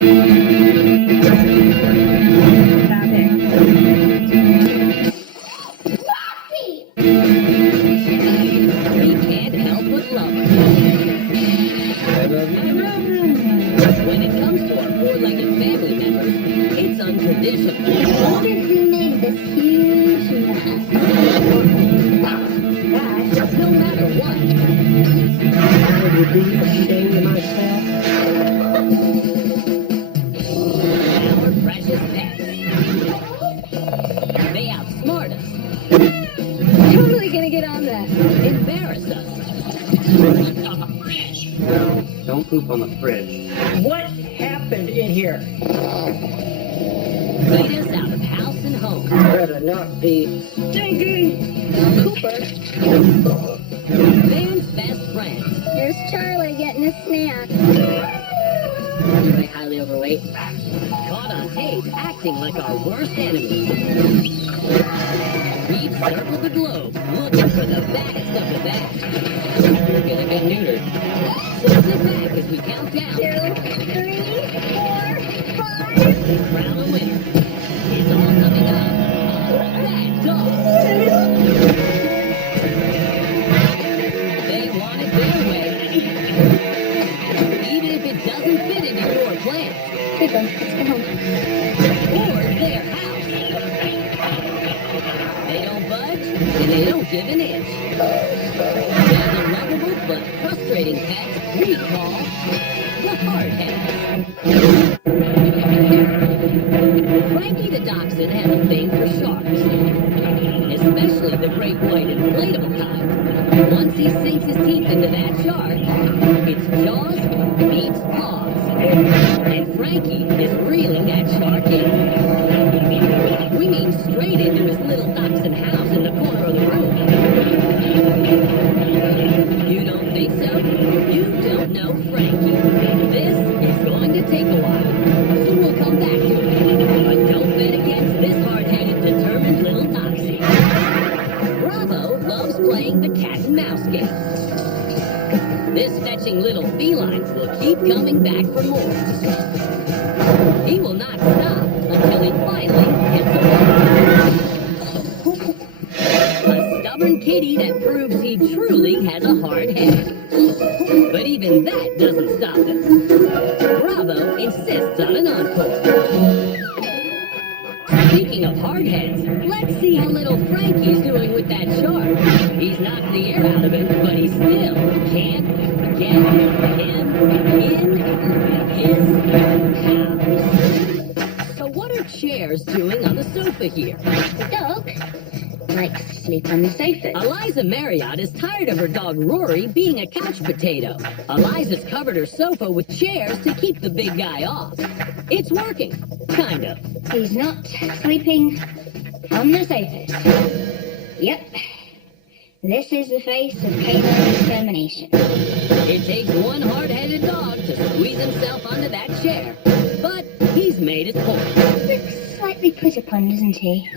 Stop it. We can't help but love her. When it comes to our four-legged family members, it's unconditional. What if we made this huge mess? No matter what, I would be ashamed of myself. our precious pets. They outsmart us, Totally gonna get on that. embarrass us, No, don't poop on the fridge. What happened in here? lead us out of house and home. Better not be. Stinky! Cooper, Man's best friend. Here's Charlie getting a snack. Anybody highly overweight? Caught on tape acting like our worst enemy. We've circled the globe looking for the baddest of the bad. We're gonna get neutered. So sit back as we count down 2, 3, 4, 5. and crown a winner. It's all coming up. Bad dog. They want it their way. Even if it doesn't fit into your plan Good one. Let's go home. or their house. They don't budge and they don't give an inch. They're the lovable but frustrating pets we call the hardheads. Frankie the dachshund has a thing for sharks, especially the great white inflatable kind. Once he sinks his teeth into that shark, its jaws meets paws, and Frankie is reeling that shark in. We mean straight into his little dachshund house in the corner of the room. You don't think so? You don't know Frankie. This is going to take a while, so we'll come back to it. But don't bet against this hard-headed, determined little dachshund. Bravo loves playing the cat and mouse game. This fetching little feline will keep coming back for more. He will not stop until he finally hits a wall. A stubborn kitty that proves he truly has a hard head. But even that doesn't stop him. Bravo insists on an encore. Speaking of hardheads, let's see how little Frankie's doing with that shark. He's knocked the air out of him, but he still can't get him in his house. So what are chairs doing on the sofa here? The dog likes to sleep on the sofa. Eliza Marriott is tired of her dog Rory being a couch potato. Eliza's covered her sofa with chairs to keep the big guy off. It's working, kind of. He's not sleeping on the sofa. Yep. This is the face of canine extermination. It takes one hard-headed dog to squeeze himself onto that chair. But he's made his point. Looks slightly put upon, doesn't he?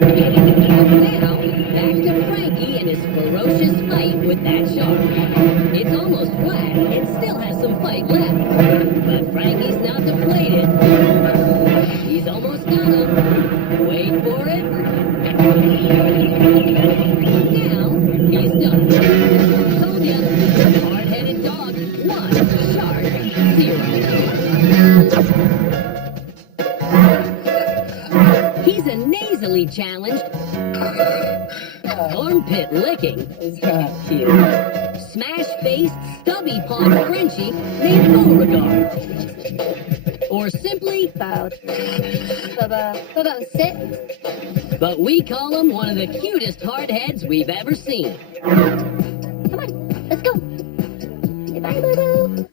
Now, back to Frankie and his ferocious fight with that shark. It's almost flat and still has some fight left. But Frankie's not deflated. He's almost got him. Wait for it. Now, he's done. Told ya, hard-headed dog, 1, shark, 0. He's a nasally challenged armpit licking, smash-faced, stubby-pawed Frenchie named Beauregard. Or simply, Bowed. Sit. but we call him one of the cutest hardheads we've ever seen. Come on, let's go. Goodbye, Bobo.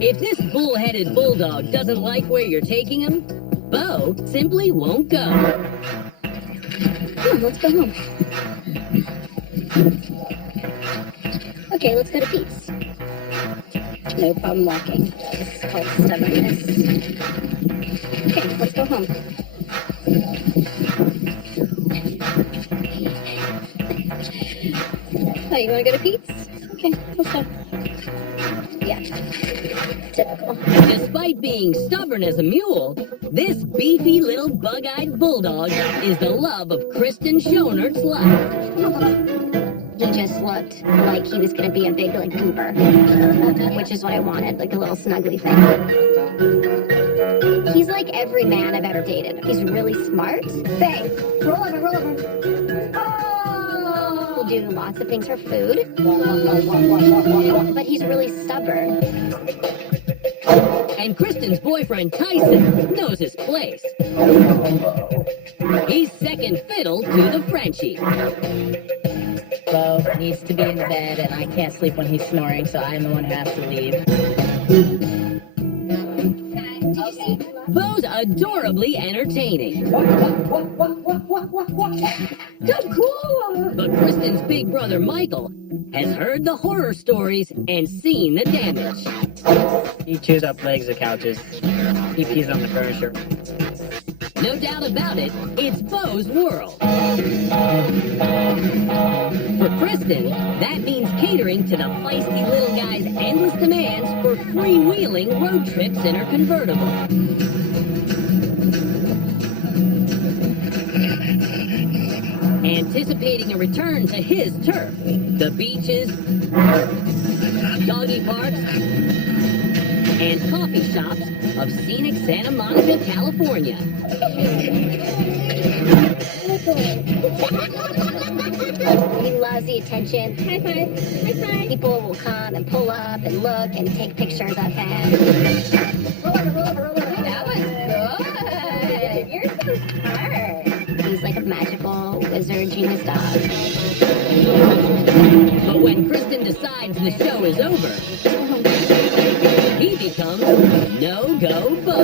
If this bull-headed bulldog doesn't like where you're taking him, Bo simply won't go. Come on, let's go home. Okay, let's go to Pete's. No problem walking. This is called stubbornness. Okay, let's go home. Oh, you want to go to Pete's? Okay, let's go. Yeah. Typical. Despite being stubborn as a mule, this beefy little bug-eyed bulldog is the love of Kristen Schonert's life. He just looked like he was going to be a big, like, goober, which is what I wanted, like a little snuggly thing. He's like every man I've ever dated. He's really smart. Bang! Roll over, roll over. Oh! He'll do lots of things for food. But he's really stubborn. And Kristen's boyfriend Tyson knows his place. He's second fiddle to the Frenchie. Bo needs to be in the bed, and I can't sleep when he's snoring, so I'm the one who has to leave. Bo's adorably entertaining. But Kristen's big brother Michael has heard the horror stories and seen the damage. He chews up legs of couches. He pees on the furniture. No doubt about it, it's Bo's world. For Kristen, that means catering to the feisty little guy's endless demands for freewheeling road trips in her convertible. Anticipating a return to his turf, the beaches, doggy parks, and coffee shops of scenic Santa Monica, California. He loves the attention. High five. High five. People will come and pull up and look and take pictures of him. Roll over, roll over, roll over. That was good. You're so smart. He's like a magical wizard genius dog. But when Kristen decides the show is over, he becomes no-go Bo.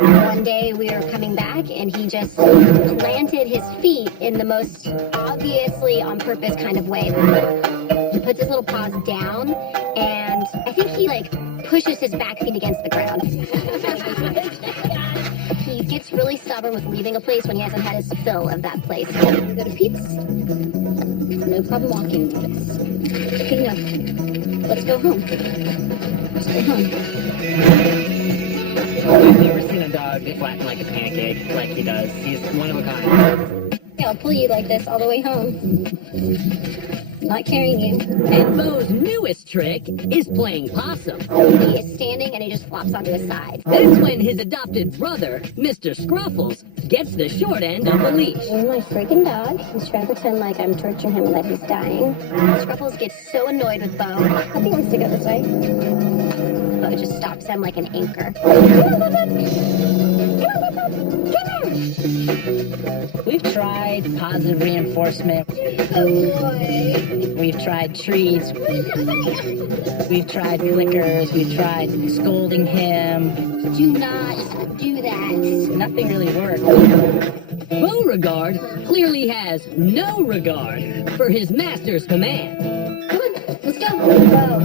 One day we were coming back and he just planted his feet in the most obviously on purpose kind of way. He puts his little paws down and I think he like pushes his back feet against the ground. He gets really stubborn with leaving a place when he hasn't had his fill of that place. Go to Pete's. No problem walking. Okay, no. Let's go home. Let's go home. I've never seen a dog flatten like a pancake like he does. He's one of a kind. Yeah, I'll pull you like this all the way home. Not carrying you. And Bo's newest trick is playing possum. He is standing and he just flops onto his side. That's when his adopted brother, Mr. Scruffles, gets the short end of the leash. You're my freaking dog. He's trying to pretend like I'm torturing him and that he's dying. Scruffles gets so annoyed with Bo. I think he wants to go this way. Bo just stops him like an anchor. We've tried positive reinforcement. We've tried treats. We've tried flickers. We've tried scolding him. Do not do that. Nothing really worked. Beauregard clearly has no regard for his master's command. Come on, let's go. Bo,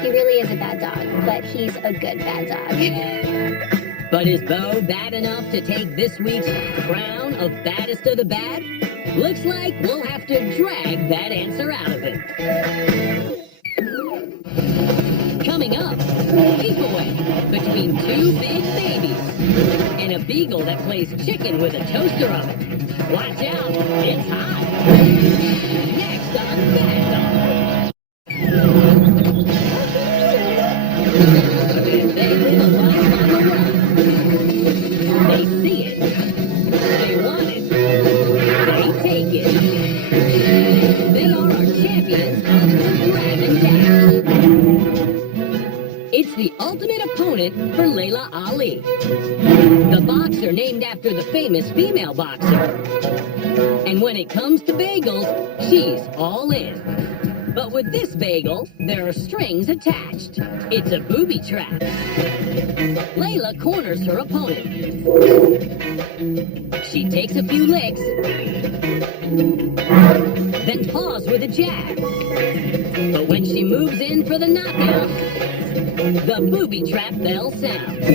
he really is a bad dog, but he's a good bad dog. But is Bo bad enough to take this week's crown of baddest of the bad? Looks like we'll have to drag that answer out of him. Coming up, giveaway between two big babies and a beagle that plays chicken with a toaster oven. Watch out, it's hot. Next on Bad Dog. They live a life on the run. They see it. They want it. They take it. They are our champions of the grab and dash. It's the ultimate opponent for Layla Ali, the boxer named after the famous female boxer. And when it comes to bagels, she's all in. But with this bagel, there are strings attached. It's a booby trap. Layla corners her opponent. She takes a few licks, then paws with a jab. But when she moves in for the knockout, the booby trap bell sounds.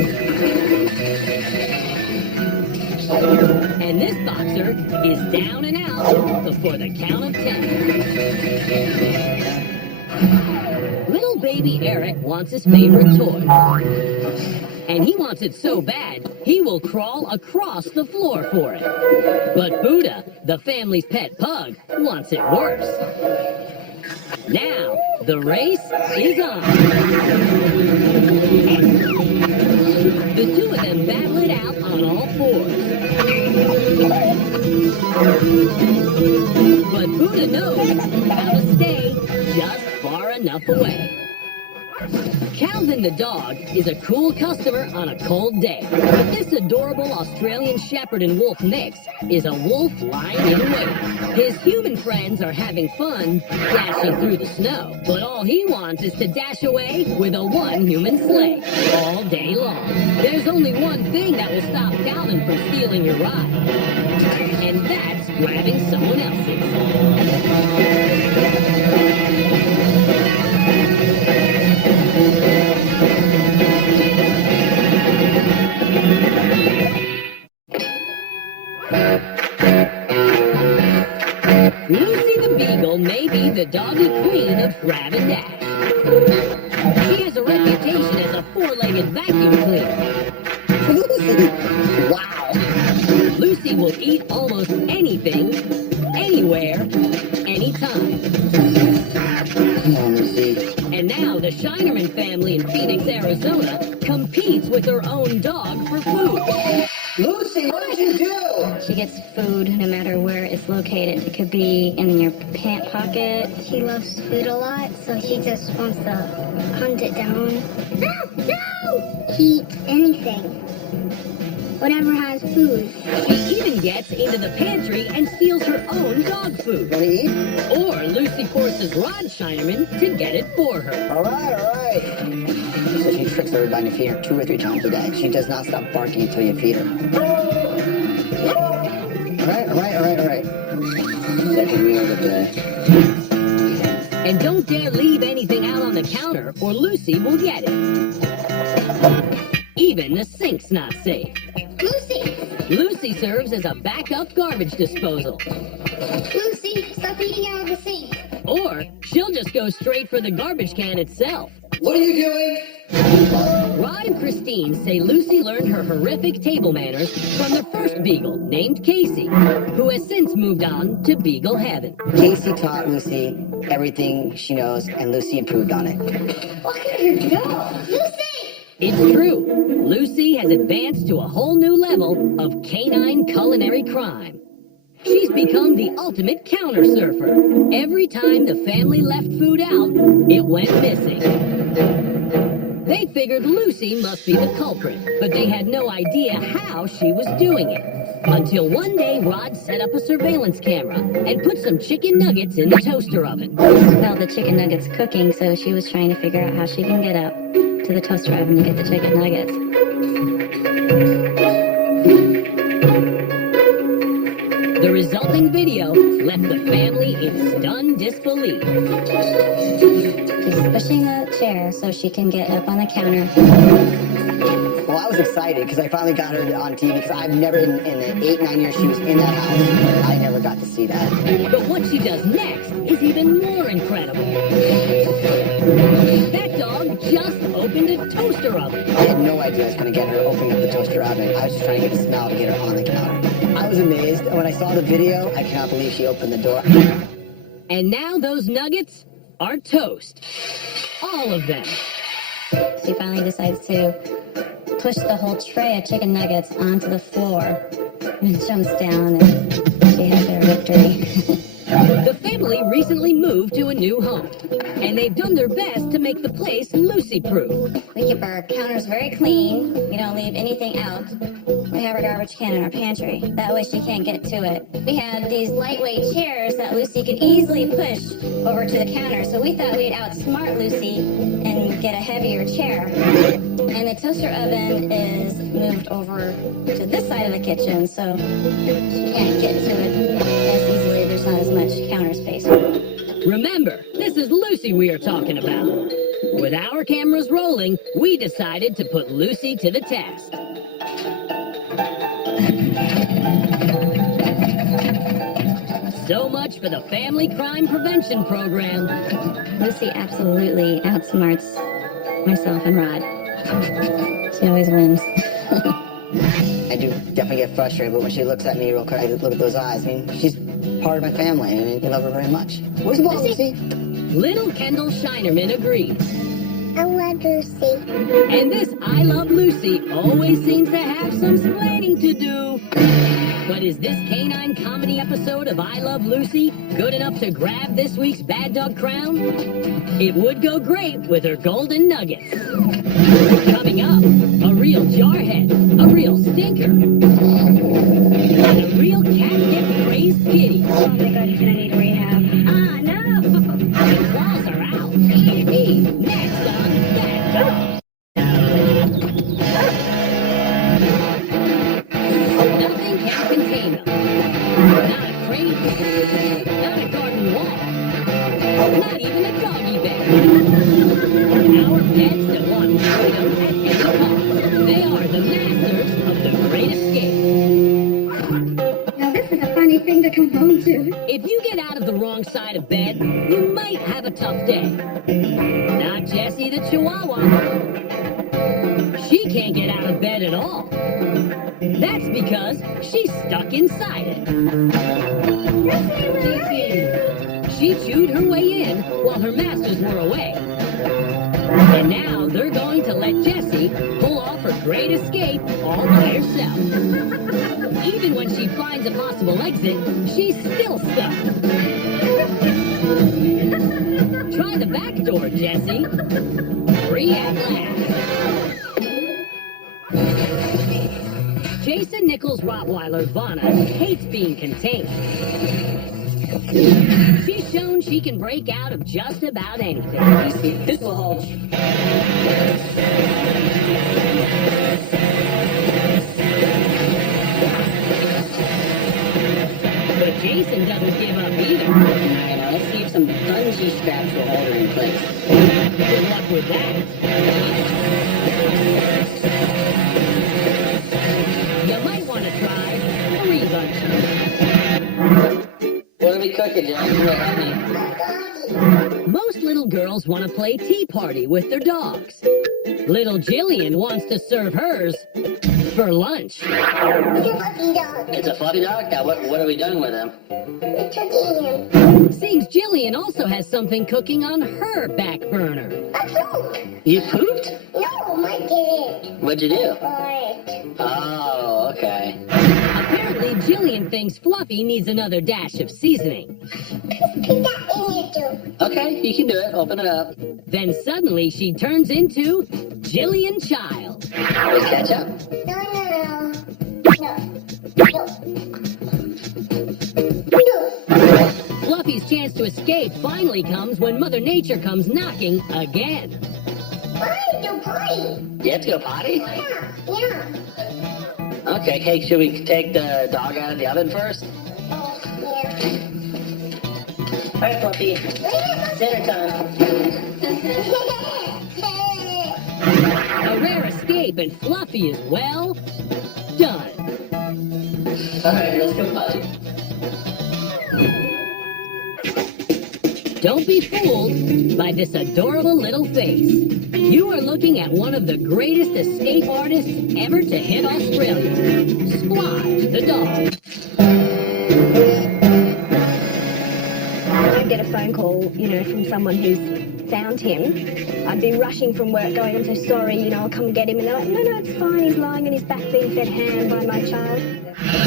And this boxer is down and out before the count of 10. Little baby Eric wants his favorite toy. And he wants it so bad, he will crawl across the floor for it. But Buddha, the family's pet pug, wants it worse. Now, the race is on. The two of them battle it out on all fours. But Buddha knows how to stay just far enough away. Calvin the dog is a cool customer on a cold day. But this adorable Australian Shepherd and Wolf mix is a wolf lying in wait. His human friends are having fun dashing through the snow. But all he wants is to dash away with a one-human sleigh all day long. There's only one thing that will stop Calvin from stealing your ride. And that's grabbing someone else's. Lucy the Beagle may be the doggy queen of grab and dash. She has a reputation as a four-legged vacuum cleaner. Lucy! Wow! Lucy will eat almost anything, anywhere, anytime. Come on, Lucy. And now the Shinerman family in Phoenix, Arizona competes with their own dog for food. Lucy, what did you do? She gets food no matter where it's located. It could be in your pant pocket. She loves food a lot, so she just wants to hunt it down. No! No! She eats anything. Whatever has food. She even gets into the pantry and steals her own dog food. Want to eat? Or Lucy forces Rod Shinerman to get it for her. All right. So she tricks everybody to feed her 2 or 3 times a day. She does not stop barking until you feed her. All right. Second meal of the day. And don't dare leave anything out on the counter or Lucy will get it. Even the sink's not safe. Lucy! Lucy serves as a backup garbage disposal. Lucy, stop eating out of the sink. Or she'll just go straight for the garbage can itself. What are you doing? Rod and Christine say Lucy learned her horrific table manners from the first Beagle, named Casey, who has since moved on to Beagle Heaven. Casey taught Lucy everything she knows, and Lucy improved on it. Look at her go! Lucy! It's true. Lucy has advanced to a whole new level of canine culinary crime. She's become the ultimate counter surfer. Every time the family left food out, it went missing. They figured Lucy must be the culprit, but they had no idea how she was doing it. Until one day, Rod set up a surveillance camera and put some chicken nuggets in the toaster oven. Smelled the chicken nuggets cooking, so she was trying to figure out how she can get up to the toaster oven to get the chicken nuggets. The resulting video left the family in stunned disbelief. She's pushing a chair so she can get up on the counter. Well, I was excited because I finally got her on TV because I've never, in the 8-9 years she was in that house, I never got to see that. But what she does next is even more incredible. That dog just opened a toaster oven. I had no idea I was going to get her opening up the toaster oven. I was just trying to get a smell to get her on the counter. I was amazed. When I saw the video, I cannot believe she opened the door. And now those nuggets are toast. All of them. She finally decides to push the whole tray of chicken nuggets onto the floor and jumps down, and she has her victory. The family recently moved to a new home, and they've done their best to make the place Lucy-proof. We keep our counters very clean. We don't leave anything out. We have our garbage can in our pantry. That way she can't get to it. We had these lightweight chairs that Lucy could easily push over to the counter, so we thought we'd outsmart Lucy and get a heavier chair. And the toaster oven is moved over to this side of the kitchen, so she can't get to it as easily. There's not as much counter space. Remember, this is Lucy we are talking about. With our cameras rolling, we decided to put Lucy to the test. So much for the Family Crime Prevention Program. Lucy absolutely outsmarts myself and Rod. She always wins. I do definitely get frustrated, but when she looks at me real quick, I look at those eyes. I mean, she's part of my family, and I love her very much. Where's the ball, Lucy? Little Kendall Shinerman agrees. I love Lucy. And this I Love Lucy always seems to have some splaining to do. But is this canine comedy episode of I Love Lucy good enough to grab this week's Bad Dog crown? It would go great with her golden nuggets. Coming up, a real jarhead, a real stinker, and a real catnip-crazed kitty. Oh my god, he's gonna need rehab. Ah, no! The claws are out. Next on Bad Dog. Nothing can contain them. Not a crate, not a garden wall, not even a doggy bed. Our pets that want freedom at any cost. They are the masters of the Great Escape. Now this is a funny thing to come home to. If you get out of the wrong side of bed, you might have a tough day. Not Jessie the Chihuahua. She can't get out of bed at all. That's because she's stuck inside it. She chewed her way in while her masters were away. And now they're going to let Jessie pull off her great escape all by herself. Even when she finds a possible exit, she's still stuck. Try the back door, Jessie. Free at last. Jason Nichols' Rottweiler, Vanna, hates being contained. She's shown she can break out of just about anything. This will hold. But Jason doesn't give up either. Now, let's see if some bungee straps will hold her in place. Good luck with that. You might want to try a rebungee. What are we cooking, John? Most little girls want to play tea party with their dogs. Little Jillian wants to serve hers for lunch. It's a puppy dog. It's a fluffy dog? Now, what are we doing with him? We're cooking him. Seems Jillian also has something cooking on her back burner. A poop. You pooped? No, my kid. What'd you do? Alright. Oh, okay. Apparently, Jillian thinks Fluffy needs another dash of seasoning. Put that in here too. Okay, you can do it. Open it up. Then suddenly she turns into Jillian Child. With ketchup? No. No. Fluffy's chance to escape finally comes when Mother Nature comes knocking again. Why do potty? You have to go potty? Yeah. Okay, Kate, should we take the dog out of the oven first? Oh, yeah. All right, Fluffy. Dinner time. A rare escape, and Fluffy is, well, done. All right, let's go potty. Don't be fooled by this adorable little face. You are looking at one of the greatest escape artists ever to hit Australia. Splodge, the dog. I'd get a phone call, from someone who's found him. I'd be rushing from work going, I'm so sorry, I'll come and get him. And they're like, no, it's fine, he's lying on his back being fed ham by my child.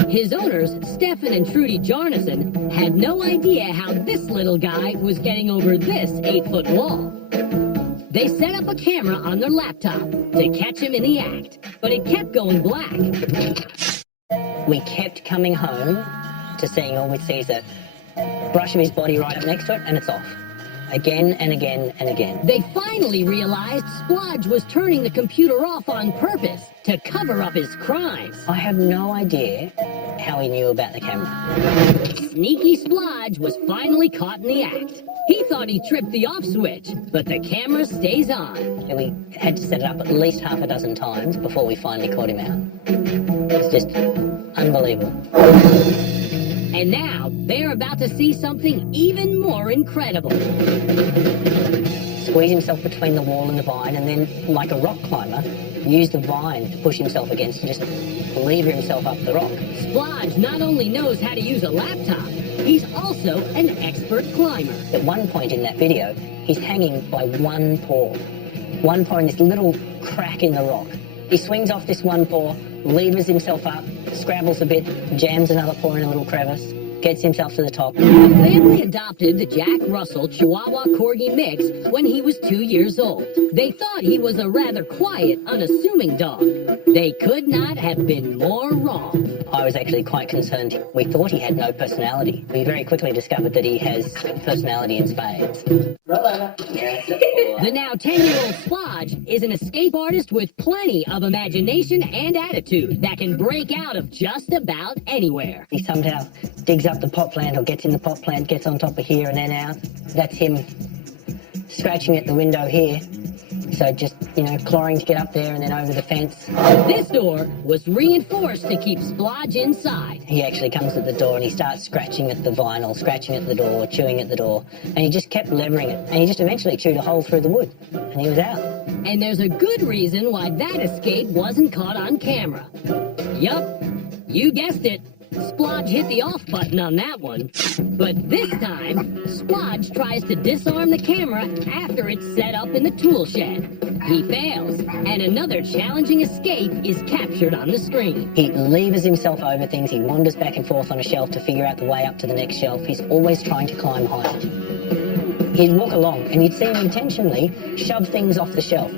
His owners, Stefan and Trudy Jarnison, had no idea how this little guy was getting over this 8-foot wall. They set up a camera on their laptop to catch him in the act, but it kept going black. We kept coming home to seeing all we'd see is a brush of his body right up next to it, and it's off. Again and again and again. They finally realized Splodge was turning the computer off on purpose to cover up his crimes. I have no idea how he knew about the camera. Sneaky Splodge was finally caught in the act. He thought he tripped the off switch, but the camera stays on. And we had to set it up at least half a dozen times before we finally caught him out. It's just unbelievable. And now they're about to see something even more incredible. Squeeze himself between the wall and the vine, and then, like a rock climber, use the vine to push himself against and just lever himself up the rock. Splodge not only knows how to use a laptop, he's also an expert climber. At one point in that video, he's hanging by one paw. One paw in this little crack in the rock. He swings off this one paw, levers himself up, scrabbles a bit, jams another paw in a little crevice, gets himself to the top. The family adopted the Jack Russell Chihuahua Corgi mix when he was 2 years old. They thought he was a rather quiet, unassuming dog. They could not have been more wrong. I was actually quite concerned. We thought he had no personality. We very quickly discovered that he has personality in spades. The now 10-year-old Splodge is an escape artist with plenty of imagination and attitude that can break out of just about anywhere. He somehow digs up the pot plant or gets in the pot plant, gets on top of here and then out. That's him scratching at the window here. So just, clawing to get up there and then over the fence. This door was reinforced to keep Splodge inside. He actually comes at the door and he starts scratching at the vinyl, scratching at the door, chewing at the door. And he just kept levering it. And he just eventually chewed a hole through the wood. And he was out. And there's a good reason why that escape wasn't caught on camera. Yup, you guessed it. Splodge hit the off button on that one. But this time, Splodge tries to disarm the camera after it's set up in the tool shed. He fails, and another challenging escape is captured on the screen. He levers himself over things. He wanders back and forth on a shelf to figure out the way up to the next shelf. He's always trying to climb higher. He'd walk along, and you'd see him intentionally shove things off the shelf.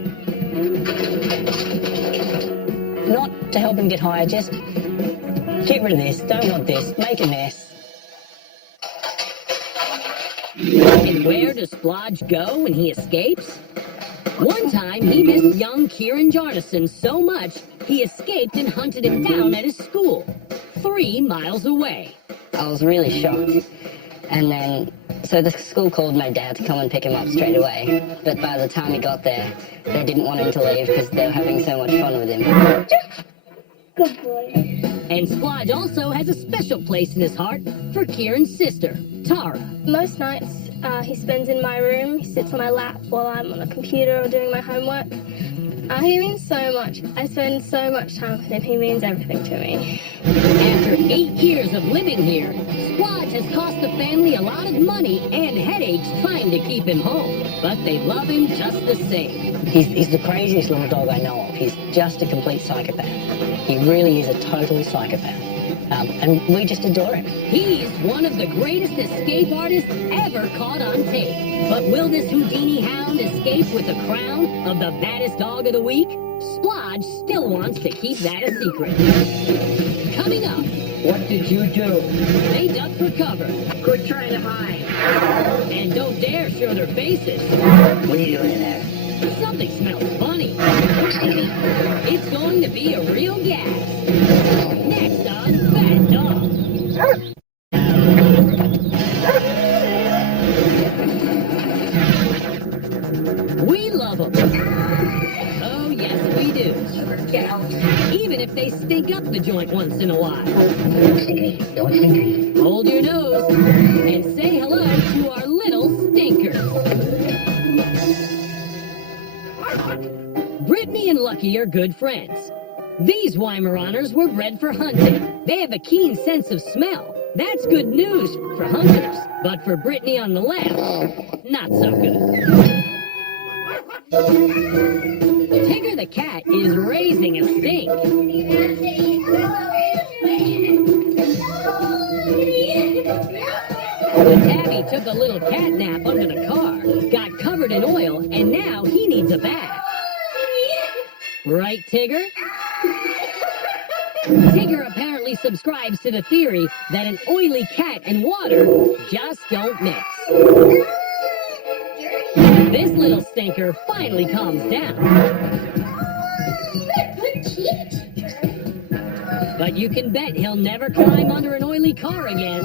Not to help him get higher, just get rid of this, don't want this, make a mess. And where does Splodge go when he escapes? One time, he missed young Kieran Jarnison so much, he escaped and hunted him down at his school, 3 miles away. I was really shocked. And then, so the school called my dad to come and pick him up straight away. But by the time he got there, they didn't want him to leave because they were having so much fun with him. Good boy. And Splodge also has a special place in his heart for Kieran's sister, Tara. Most nights he spends in my room. He sits on my lap while I'm on the computer or doing my homework. He means so much. I spend so much time with him. He means everything to me. After 8 years of living here, Splodge has cost the family a lot of money and headaches trying to keep him home. But they love him just the same. He's the craziest little dog I know of. He's just a complete psychopath. He really is a total psychopath. And we just adore him. He's one of the greatest escape artists ever caught on tape. But will this Houdini hound escape with the crown of the baddest dog of the week? Splodge still wants to keep that a secret. Coming up, What did you do? they duck for cover Quit trying to hide. and don't dare show their faces. What are you doing in there? Something smells funny. It's going to be a real gas. Next on Bad Dog. We love them. Oh, yes, we do. Even if they stink up the joint once in a while. Hold your nose and say hello to our little stinkers. Brittany and Lucky are good friends. These Weimaraners were bred for hunting. They have a keen sense of smell. That's good news for hunters. But for Brittany on the left, not so good. Tigger the cat is raising a stink. The tabby took a little cat nap under the car, got covered in oil, and now he needs a bath. Right, Tigger? Tigger apparently subscribes to the theory that an oily cat and water just don't mix. This little stinker finally calms down. But you can bet he'll never climb under an oily car again.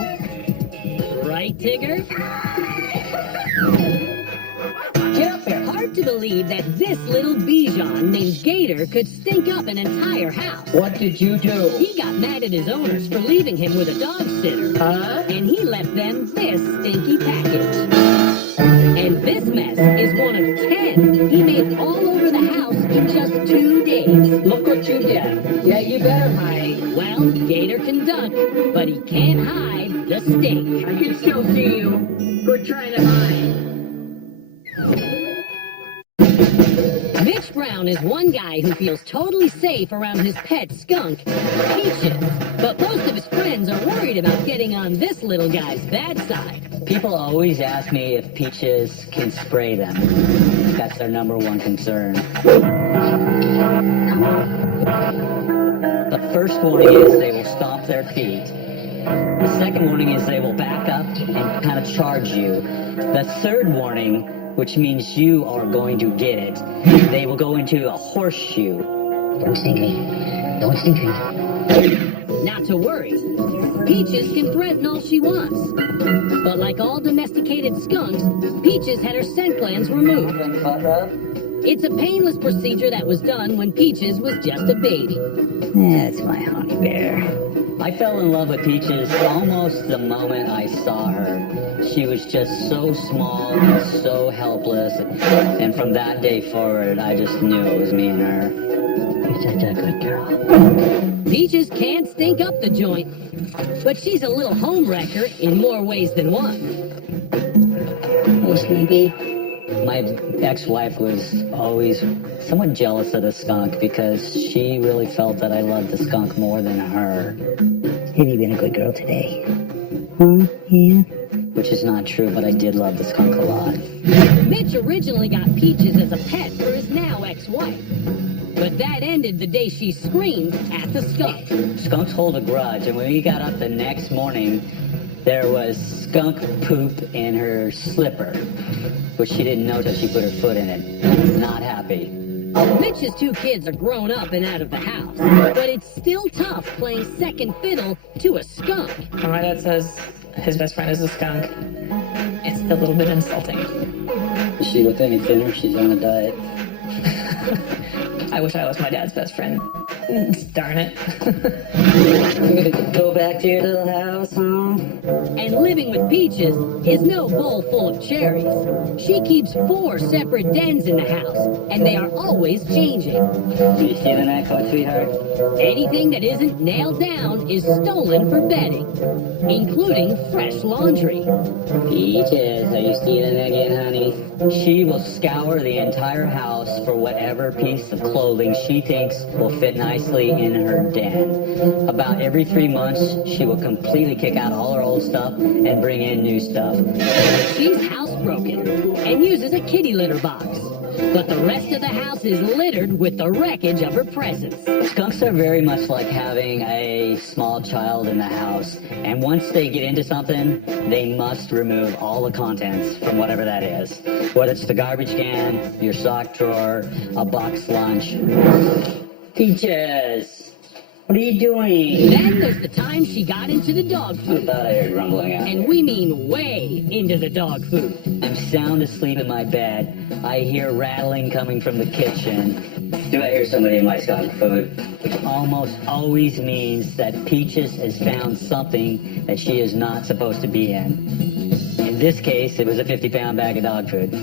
Right, Tigger? Get up here. Hard hard to believe that this little Bichon named Gator could stink up an entire house. What did you do? He got mad at his owners for leaving him with a dog sitter. Huh? And he left them this stinky package. And this mess is one of 10 he made all over the house in just 2 days. Look what you did. Yeah, you better hide. Well, Gator can duck, but he can't hide the stink. I can still see you. Quit trying to hide. Mitch Brown is one guy who feels totally safe around his pet skunk, Peaches. But most of his friends are worried about getting on this little guy's bad side. People always ask me if Peaches can spray them. That's their number one concern. The first warning is they will stomp their feet. The second warning is they will back up and kind of charge you. The third warning, which means you are going to get it, they will go into a horseshoe. Don't stink me. Don't stink me. Not to worry. Peaches can threaten all she wants. But like all domesticated skunks, Peaches had her scent glands removed. It's a painless procedure that was done when Peaches was just a baby. That's my honey bear. I fell in love with Peaches almost the moment I saw her. She was just so small and so helpless. And from that day forward, I just knew it was me and her. You're such a good girl. Peaches can't stink up the joint, but she's a little home wrecker in more ways than one. Hey, Sleepy. My ex-wife was always somewhat jealous of the skunk because she really felt that I loved the skunk more than her. Have you been a good girl today? Yeah. Which is not true, but I did love the skunk a lot. Mitch originally got Peaches as a pet for his now ex-wife. But that ended the day she screamed at the skunk. Skunks hold a grudge, and when we got up the next morning, there was skunk poop in her slipper, which she didn't know till she put her foot in it. Not happy. Mitch's 2 kids are grown up and out of the house, but it's still tough playing second fiddle to a skunk. When my dad says his best friend is a skunk, it's a little bit insulting. Does she look any thinner? She's on a diet. I wish I was my dad's best friend. Darn it. Go back to your little house, huh? And living with Peaches is no bowl full of cherries. She keeps 4 separate dens in the house, and they are always changing. Do you see the necklace, sweetheart? Anything that isn't nailed down is stolen for bedding, including fresh laundry. Peaches, are you stealing again, honey? She will scour the entire house for whatever piece of clothing she thinks will fit nicely in her den. About every 3 months, she will completely kick out all her old stuff and bring in new stuff. She's housebroken and uses a kitty litter box. But the rest of the house is littered with the wreckage of her presence. Skunks are very much like having a small child in the house. And once they get into something, they must remove all the contents from whatever that is. Whether it's the garbage can, your sock drawer, a box lunch. Peaches! What are you doing? Then there's the time she got into the dog I food. thought I heard rumbling out. And we mean way into the dog food. I'm sound asleep in my bed. I hear rattling coming from the kitchen. Do I hear somebody in my skunk food? Which almost always means that Peaches has found something that she is not supposed to be in. In this case, it was a 50-pound bag of dog food.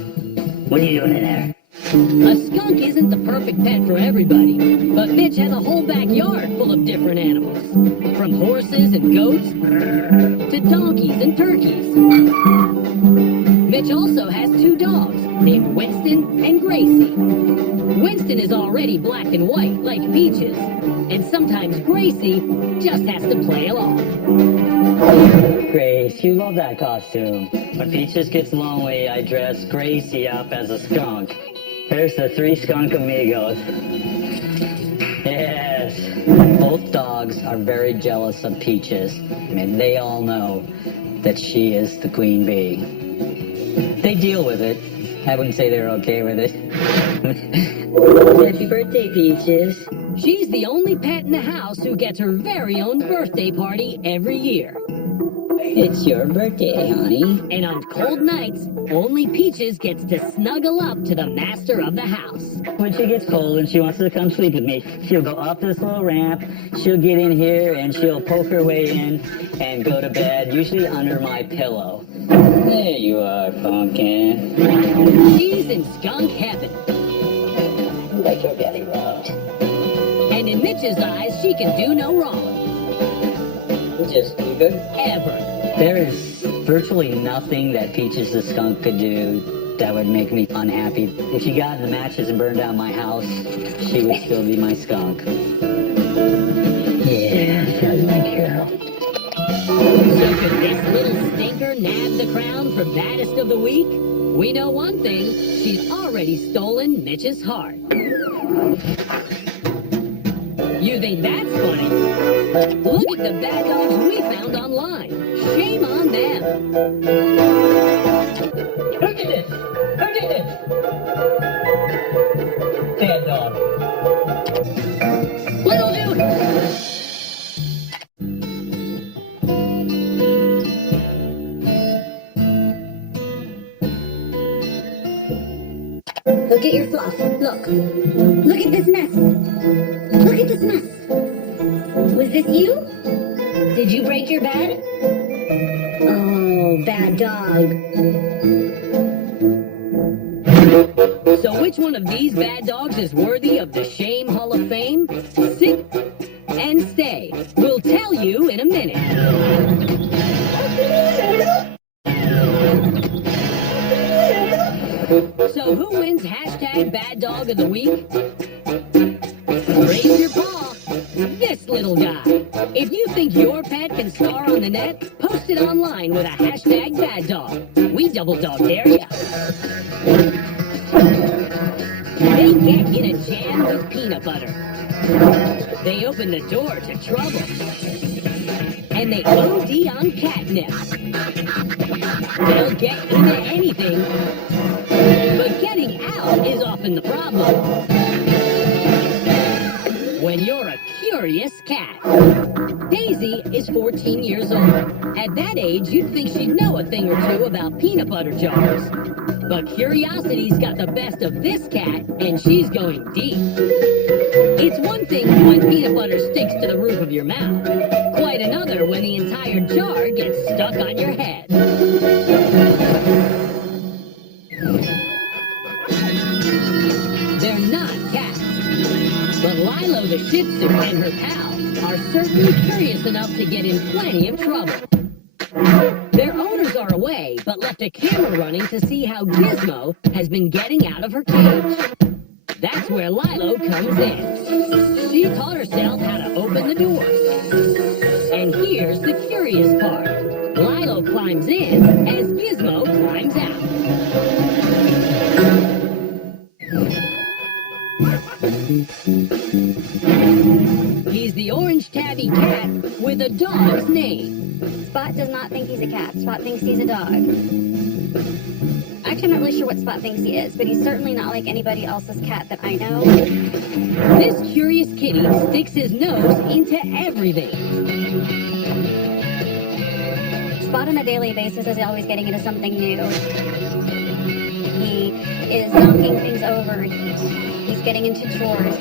What are you doing in there? A skunk isn't the perfect pet for everybody, but Mitch has a whole backyard full of different animals. From horses and goats to donkeys and turkeys. Mitch also has 2 dogs named Winston and Gracie. Winston is already black and white like Peaches, and sometimes Gracie just has to play along. Grace, you love that costume. When Peaches gets lonely, I dress Gracie up as a skunk. There's the 3 skunk amigos. Yes. Both dogs are very jealous of Peaches, and they all know that she is the queen bee. They deal with it. I wouldn't say they're okay with it. Happy birthday, Peaches. She's the only pet in the house who gets her very own birthday party every year. It's your birthday, honey. And on cold nights, only Peaches gets to snuggle up to the master of the house. When she gets cold and she wants to come sleep with me, she'll go up this little ramp, she'll get in here, and she'll poke her way in and go to bed, usually under my pillow. There you are, Pumpkin. She's in skunk heaven. Like your belly rubbed. And in Mitch's eyes, she can do no wrong. Just be good. Ever. There is virtually nothing that Peaches the skunk could do that would make me unhappy. If she got in the matches and burned down my house, she would still be my skunk. Yeah, that's my girl. So could this little stinker nab the crown for baddest of the week? We know one thing, she's already stolen Mitch's heart. You think that's funny? Look at the bad dogs we found online. Shame on them. Who did this? Who did this? Bad dog. Little dude! Look at your fluff. Look. Look at this mess. Look at this mess. Was this you? Did you break your bed? Oh, bad dog. So which one of these bad dogs is worthy of the Shame Hall of Fame? Sit and stay. We'll tell you in a minute. So who wins hashtag bad dog of the week? Raise your paw. This little guy. If you think your pet can star on the net, post it online with a hashtag bad dog. We double dog dare ya. They get in a jam with peanut butter. They open the door to trouble. And they OD on catnip. They'll get into anything, but getting out is often the problem. When you're a curious cat. Daisy is 14 years old. At that age, you'd think she'd know a thing or two about peanut butter jars. But curiosity's got the best of this cat, and she's going deep. It's one thing when peanut butter sticks to the roof of your mouth. Quite another when the entire jar gets stuck on your head. They're not cats. But Lilo the Shih Tzu and her pal are certainly curious enough to get in plenty of trouble. Their owners are away, but left a camera running to see how Gizmo has been getting out of her cage. That's where Lilo comes in. She taught herself how to open the door. And here's the curious part. Lilo climbs in as Gizmo climbs out. He's the orange tabby cat with a dog's name. Spot does not think he's a cat. Spot thinks he's a dog. Actually, I'm not really sure what Spot thinks he is, but he's certainly not like anybody else's cat that I know. This curious kitty sticks his nose into everything. Spot on a daily basis is always getting into something new. He is knocking things over. He's getting into chores.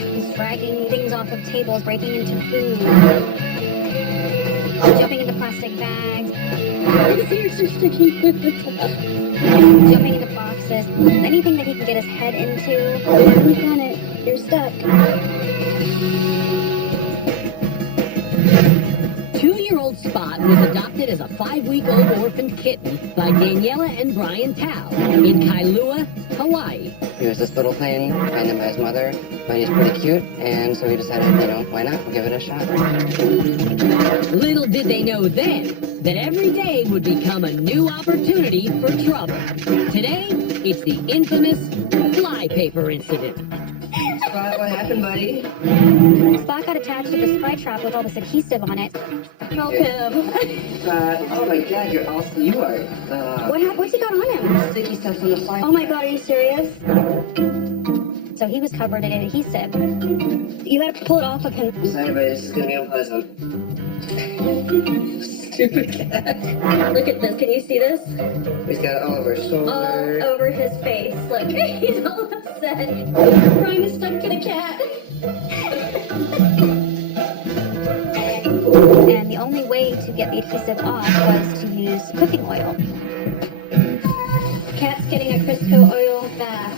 He's dragging things off of tables, breaking into food. Jumping into plastic bags. His ears are sticking to the top. Jumping into boxes. Anything that he can get his head into. You've done it. You're stuck. 2-year-old Spot was adopted as a 5-week-old orphan kitten by Daniela and Brian Tao in Kailua, Hawaii. He was this little thing, found him by his mother, but he's pretty cute, and so we decided, why not? We'll give it a shot. Little did they know then that every day would become a new opportunity for trouble. Today, it's the infamous flypaper incident. Spot, what happened, buddy? Spot got attached to the spy trap with all this adhesive on it. Help him. Oh my god, you are. What's he got on him? Sticky stuff from the fly. Oh my god, are you serious? So he was covered in adhesive. You had to pull it off of him. Sorry, but this is gonna be unpleasant. Stupid cat. Look at this. Can you see this? He's got all over his shoulder. All over his face. Look, he's all upset. Brian is stuck to the cat. And the only way to get the adhesive off was to use cooking oil. Cat's getting a Crisco oil bath.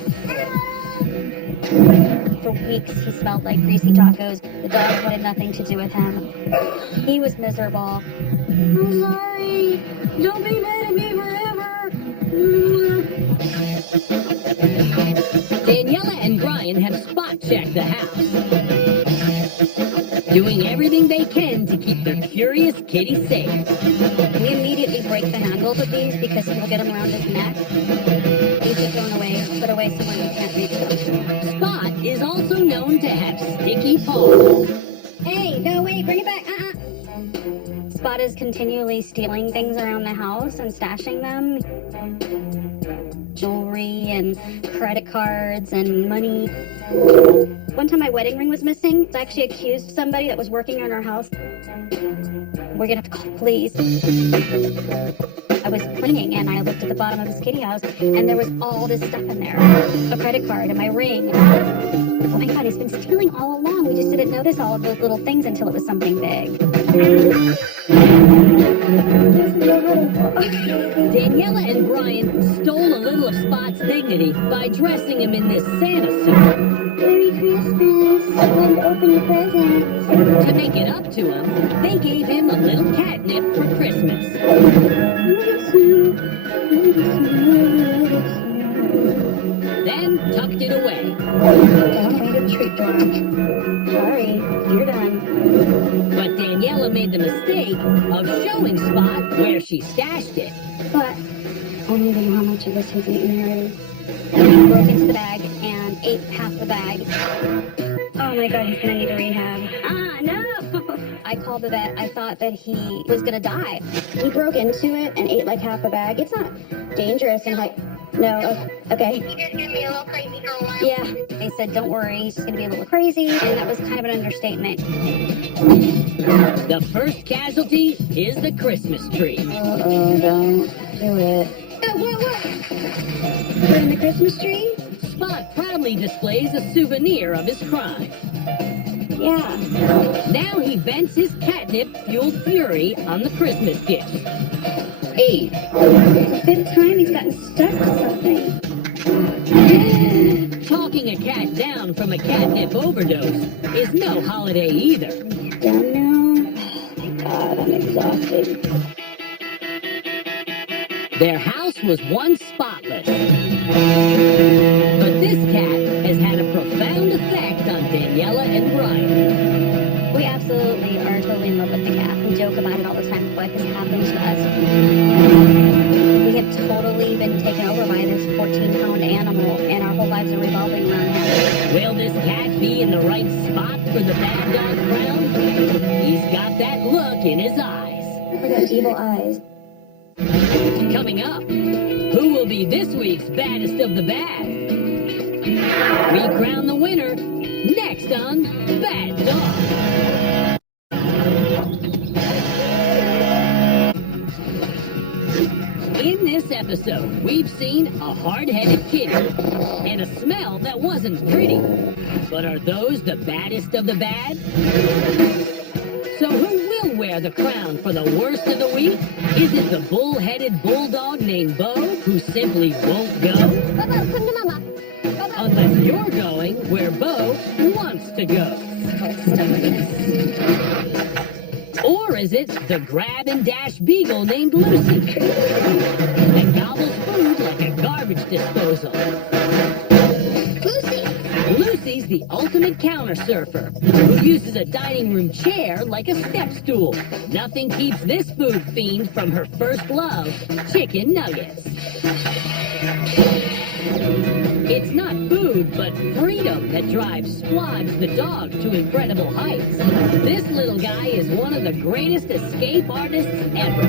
For weeks, he smelled like greasy tacos. The dogs wanted nothing to do with him. He was miserable. I'm sorry. Don't be mad at me forever. Daniela and Brian have spot checked the house, doing everything they can to keep their curious kitty safe. We immediately break the handles of these because he'll get them around his neck. These are thrown away, put away somewhere you can't reach them. Spot is also known to have sticky paws. Hey, no, wait, bring it back. Spot is continually stealing things around the house and stashing them. Jewelry and credit cards and money. One time my wedding ring was missing. I actually accused somebody that was working on our house. We're gonna have to call the police. I was cleaning and I looked at the bottom of his kitty house and there was all this stuff in there. A credit card and my ring. Oh my God, he's been stealing all along. We just didn't notice all of those little things until it was something big. Daniela and Brian stole a little of Spot's dignity by dressing him in this Santa suit. Merry Christmas. I'm going to open your presents. To make it up to him, they gave him a little catnip for Christmas. Then tucked it away. Don't wait a treat door. Sorry, you're done. But Daniela made the mistake of showing Spot where she stashed it. But I don't even know how much of this he's eaten already. He broke into the bag and ate half the bag. Oh my God, he's gonna need a rehab. No! I called the vet. I thought that he was gonna die. He broke into it and ate like half a bag. It's not dangerous and like, no, okay. He's just going to be a little crazy for a while. Yeah, they said, don't worry, he's just gonna be a little crazy, and that was kind of an understatement. The first casualty is the Christmas tree. Uh-oh, don't do it. Oh, what? We're in the Christmas tree? Spot proudly displays a souvenir of his crime. Yeah. Now he vents his catnip-fueled fury on the Christmas gift. It's the fifth time he's gotten stuck to something. Talking a cat down from a catnip overdose is no holiday either. Done now? Oh my God, I'm exhausted. Their house was once spotless. But this cat has had a profound effect on Daniela and Brian. We absolutely are totally in love with the cat. We joke about it all the time. What has happened to us? We have totally been taken over by this 14-pound animal, and our whole lives are revolving around him. Will this cat be in the right spot for the bad dog crown? He's got that look in his eyes. Look at those evil eyes. Coming up, who will be this week's baddest of the bad? We crown the winner next on Bad Dog. In this episode, we've seen a hard-headed kitty and a smell that wasn't pretty. But are those the baddest of the bad? So who will wear the crown for the worst of the week? Is it the bull-headed bulldog named Bo, who simply won't go? Bobo, come to Mama. Bobo. Unless you're going where Bo wants to go. Or is it the grab-and-dash beagle named Lucy, that gobbles food like a garbage disposal? Lucy's the ultimate counter surfer, who uses a dining room chair like a step stool. Nothing keeps this food fiend from her first love, chicken nuggets. It's not food, but freedom that drives Squadge the dog to incredible heights. This little guy is one of the greatest escape artists ever.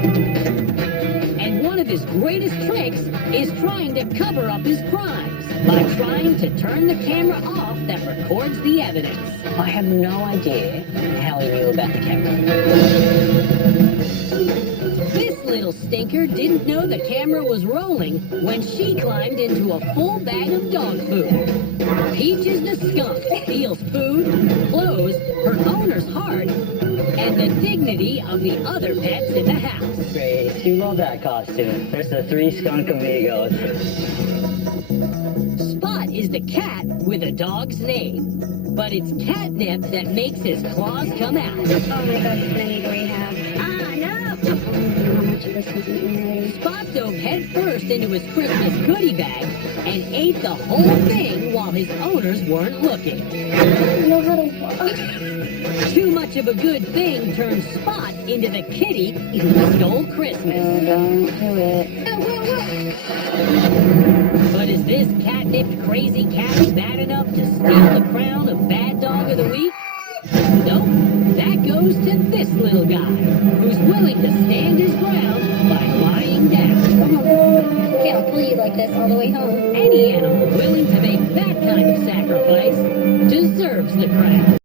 And one of his greatest tricks is trying to cover up his crimes by trying to turn the camera off that records the evidence. I have no idea how he knew about the camera. This little stinker didn't know the camera was rolling when she climbed into a full bag of dog food. Peaches the skunk steals food, clothes, her owner's heart, and the dignity of the other pets in the house. Great. You love that costume. There's the three skunk amigos. Spot is the cat with a dog's name, but it's catnip that makes his claws come out. Oh my god, he's gonna need rehab. Ah, no! How much of this isn't really? Spot dove head first into his Christmas goodie bag and ate the whole thing while his owners weren't looking. I know how to walk. Too much of a good thing turned Spot into the kitty who stole Christmas. Oh, don't do it. But is this catnipped crazy cat bad enough to steal the crown of Bad Dog of the Week? Nope. That goes to this little guy, who's willing to stand his ground by lying down. Okay, I'll pull you like this all the way home. Any animal willing to make that kind of sacrifice deserves the crown.